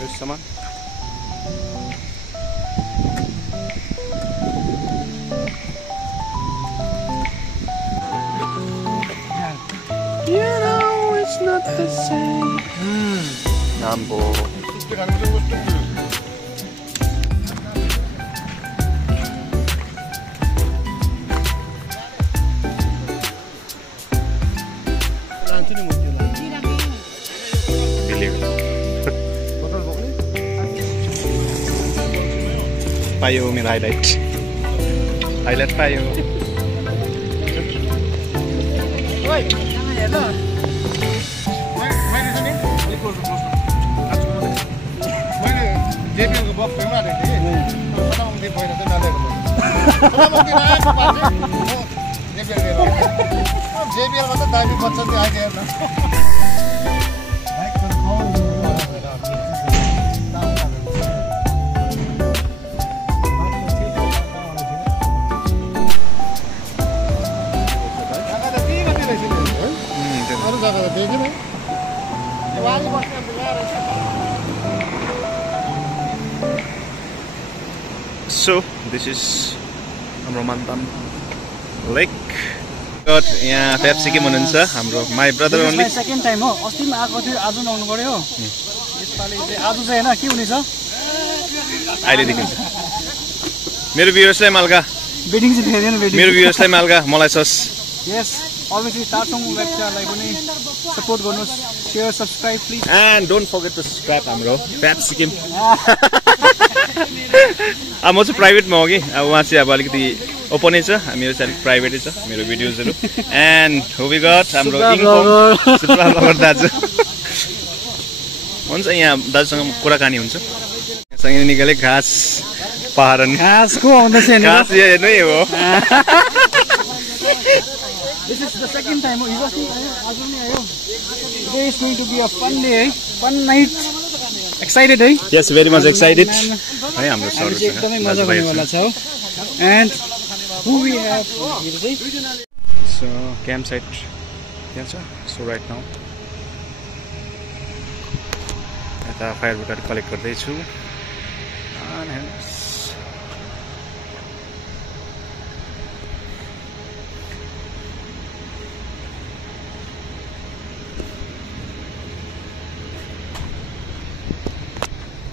Where's someone? You know it's not the same. Nambo. Payo मेरो highlight पायो ओइ कहाँ हेर ल मैले जेबीएल को बक्स फेर्न आएको थिएँ सदामुक्ति भएर चाहिँ नल्याएको सदामुक्ति नआएको पाछे जेबीएल लिएर जेबीएल मा त दामी बच्च चाहिँ आइदियो हेर्न So this is हाम्रो मान्ताम लेक गट यहाँ पेप्सी के हुनुहुन्छ हाम्रो my brother only second time हो अस्ति पनि आएको थियो आज नआउनु पर्यो यसपालि चाहिँ आज चाहिँ हैन के हुनेछ अहिले देखिन्छ मेरो भ्युअर्सलाई माल्गा बेटिङ चाहिँ फेर्दैन बेटिङ मेरो भ्युअर्सलाई माल्गा मलाई सस यस obviously तातोङ वेबसाइटलाई पनि सपोर्ट गर्नुस् share subscribe please and don't forget to subscribe हाम्रो पेप्सी किम अब म चाहिँ प्राइभेटमा हो कि अब उहाँ चाहिँ अब अलिकति ओपनै छ मेरो चाहिँ अलिक प्राइभेटै छ मेरो भिडियोजहरू एन्ड हु वी गट हाम्रो सुब्बा दाजु हुन्छ यहाँ दाजुसँग कुराकानी हुन्छ सँगै निकाले घाँस पहाडन घाँसको आउँदैछ नि घाँस नै हो This is the second time. Today is going to be a fun day, fun night. Excited, eh? Yes, very much excited. है हाम्रो सरसँग एकदमै मजा गर्ने वाला छ and who we have here so campsite यहाँ छ so right now यता फायर ब्रिगेड कलेक्ट गर्दै छु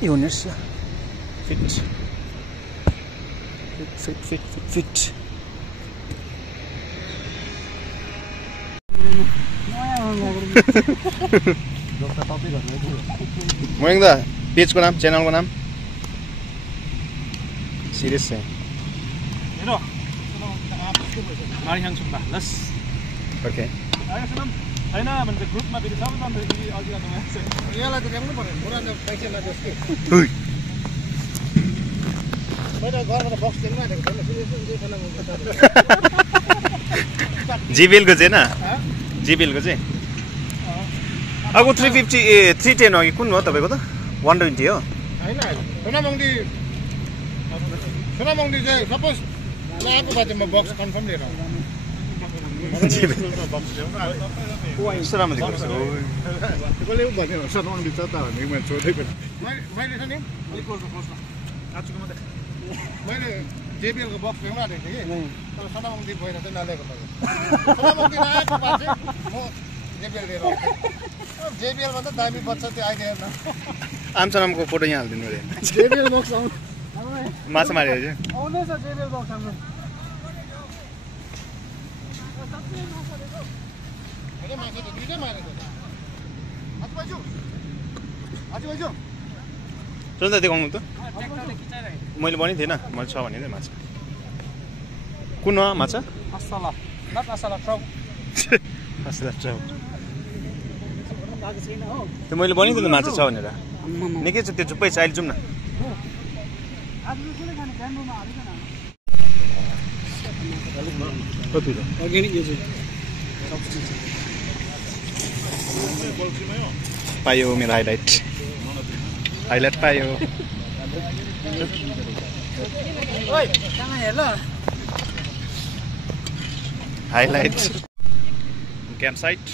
Units fit. Morning da page ko naam channel ko naam serious है हेलो मारिहाङ सुब्बा लस ओके हैन भने ग्रुपमा फेरि सबैजना अघि आउनु भएको छ यहाँलाई त ल्याउनु पर्यो मुराले पैसा नदियोस् कि मैले घरबाट बक्स दिनु आएको छैन जीबीएल को चाहिँ ना जीबीएल को चाहिँ अगो 350 310 हो कि कुन हो तपाईको त 120 हो हैन सोनामंगदी चाहिँ सपोज ल्याएको भए म बक्स कन्फर्म लिएर आउँछु राम्रो देख्छ कसले भन्ने सोनामंगदी छ त भने मैले सोधै पनि मैले छ नि अलिक कोर्स आजको मात्रै मैले जेबीएल को बक्स ल्याउन आएको थिएँ कि तर सोनामंगदी भएर चाहिँ नल्याएको त सोनामंगदी नआएको भए चाहिँ म जेबीएल लिएर आउँछु जेबीएल मा त दामी बच्च त्यो आइदियो हेर्न आमसनामको फोटो यहाँ हालिदिनु रे जेबीएल बक्स आउनु माछा मारेको छ आउँदैछ जेबीएल बक्स हाम्रो अरे माछा त दुईटै मारेको छ आज भाइजू सुन त देखाउनु त मैले भनेको थिएन मैले छ भने माछा कुन हो माछा असला नट असला ट्राउट असला ट्राउट त्यो मैले भनेको थिएँ माछा छ भनेर निकै छ त्यो चुप्पै छ अहिले जाउँ न अर्ग्यानिक यो चाहिँ पायो मेरो हाइलाइट पायो ओइ कहाँ हेर ल हाइलाइट campsite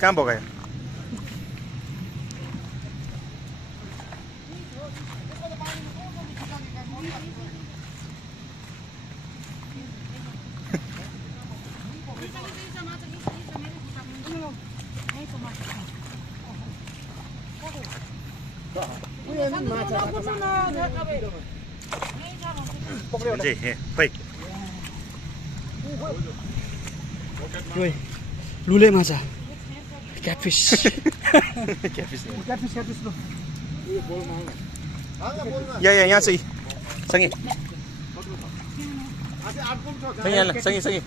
कहाँ भगायो लुले माछा क्याटफिस यहाँ चाहिँ सँगै सँगै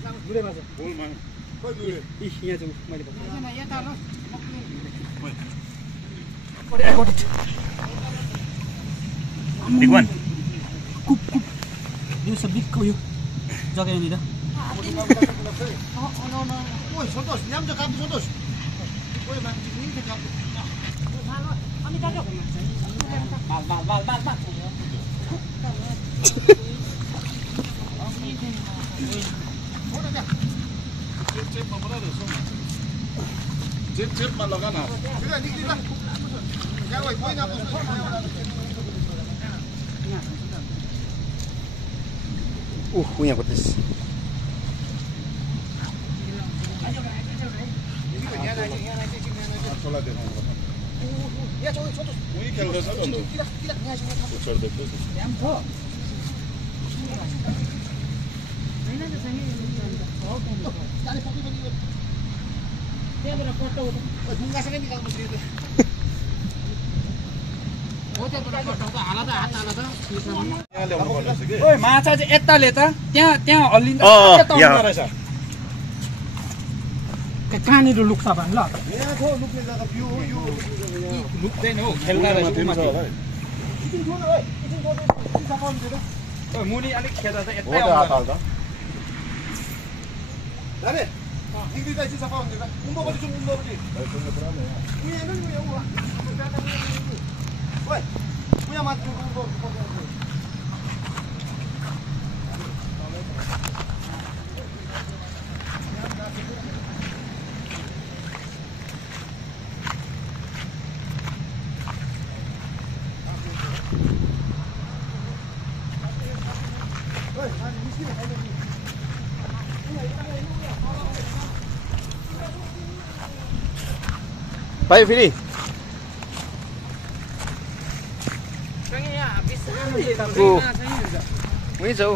Big one. कुप यो सब बिगको यो जग्गा यहाँनिर जेबमा लगा न यहाँ खोज्दैछ ओइ माछा चाहिँ यताले त त्यहाँ हल्लिन्छ यता आउँदो रहेछ कहाँनिर लुक्छ भन् ल लुक्दैन हौ खेल्दा रहेछ मुनि अलिक खेल्दा चाहिँ यतै आउँछ पायो फेरि उही छ हौ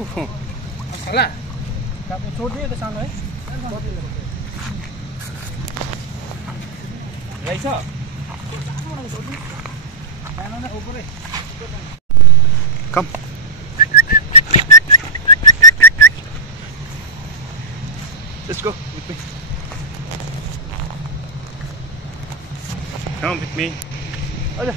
छोडिदियो त सानो है रहेछ Come. Let's go with me. Come with me. Aja.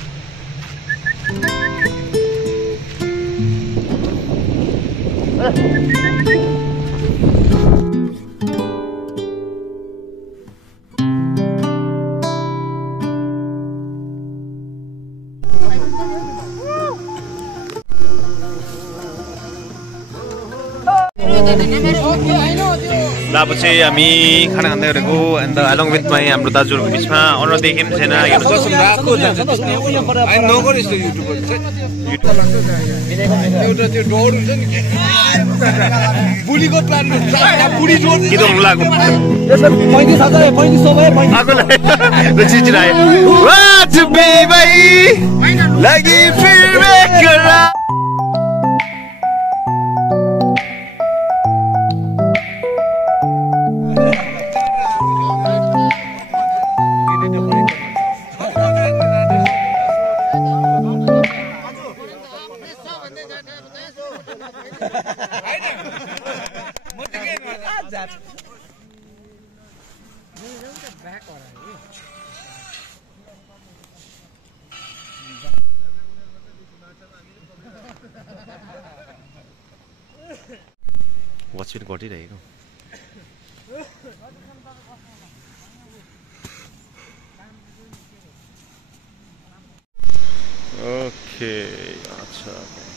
पछि हामी खाना खाँदै गरेको अन्त along with my हाम्रो दाजुहरूको बिचमा अनुहार देखेम छैन एउटा त्यो डोर हुन्छ नि बुलीको प्लान हुन्छ बुढी डोर कि त लाग्यो 3500 भयो आगोलाई र चिचिराए वाट बे भाइ लागि फिर बेकरा वाच पनि गरिरहेको ओके अच्छा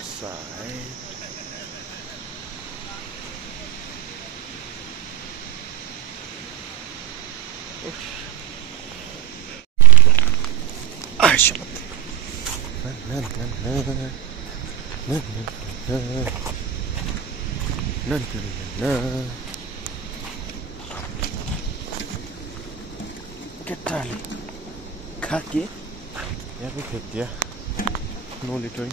साइड केटाले खाके यहाँ खेतिया नो लिटरिङ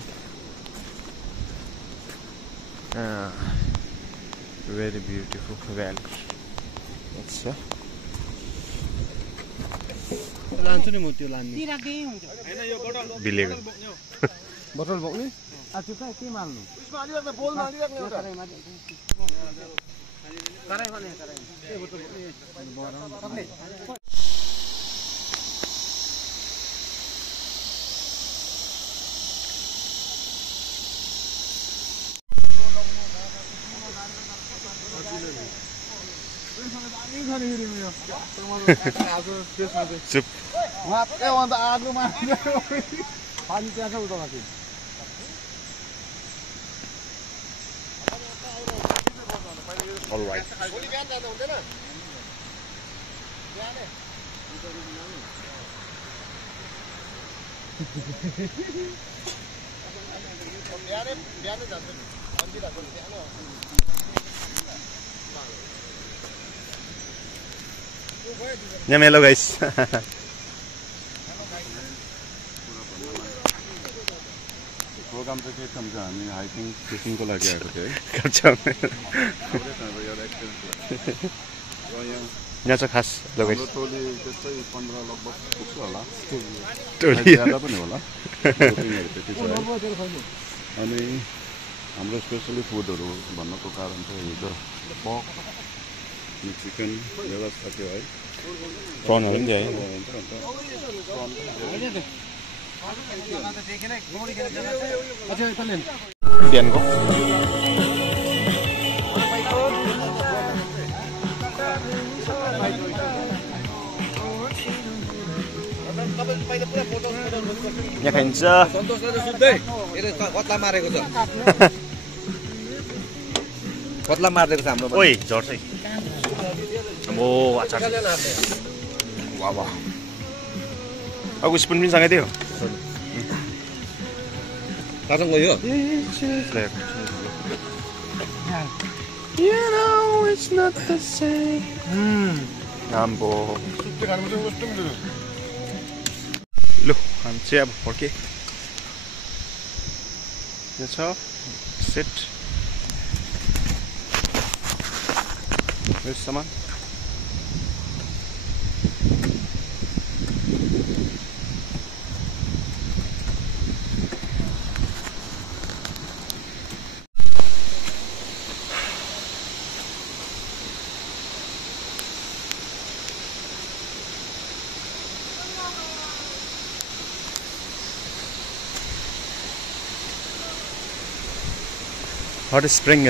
very beautiful valley. अच्छा लान्छु नि म त्यो लान्ने बिलेको बोतल बोक्ने आ त्यो कहाँ के माल्नु उसमा हालिराख्नु बोलमा हालिराख्नु एउटा कराइमा नि कराइ के बोतल बोक्ने चुप पानी त्यहाँ छ उता माथि All right. भोलि बिहान जाँदा हुँदैन बिहानै जान्छ यहाँ मेलो गाइस प्रोग्राम चाहिँ के सम्झ हामी हाइकिङ फिसिङको लागि आएको थियो है यहाँ चाहिँ खास लगाइस हाम्रो टोली त्यस्तै 15 लगभग पुग्छ होला टोली ज्यादा पनि होला ग्रुपिङहरु त्यति छ है अनि हाम्रो स्पेशली फुडहरु भन्नको कारण चाहिँ हिजो पर्क अनि चिकन व्यवस्था थियो है प्रनहरु पनि थियो है बिहानको यहाँ खाइन्छ कत्ला मारेको छ कत्ला मारिदिएको छ हाम्रो ओइ झर्छ है ओ अच्छा वाह वाह अब स्पुन पनि सँगै थियो कसँग गयो You know it's not the same. Ambo. Lu, हामी चाहिँ अब फर्के यो छ सेट यो सामान Hot spring.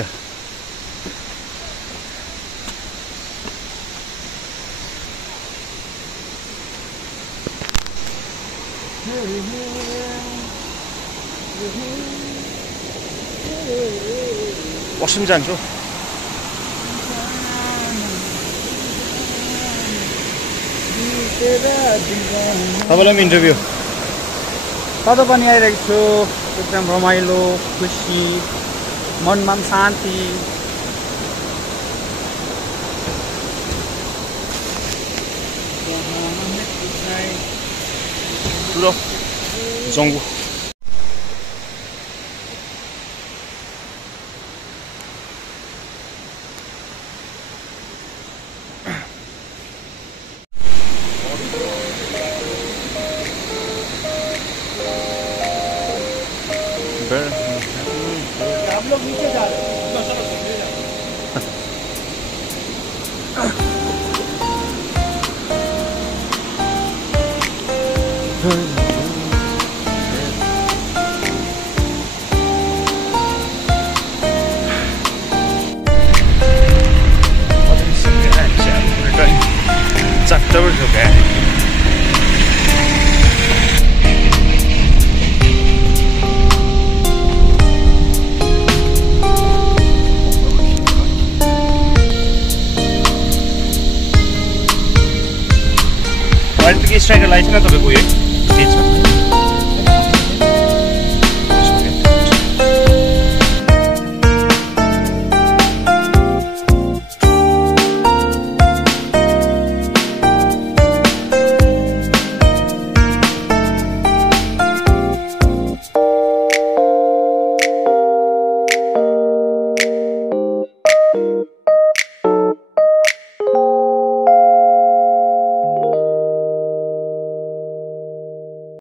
Washroom जान्छु तपाईँलाई पनि इन्टरभ्यू कता पनि आइरहेको छु एकदम रमाइलो खुसी मनमा शान्ति ठुलो जङ्गु हम लोग नीचे जा रहे हैं लगाइसकेन तपाईँको उयो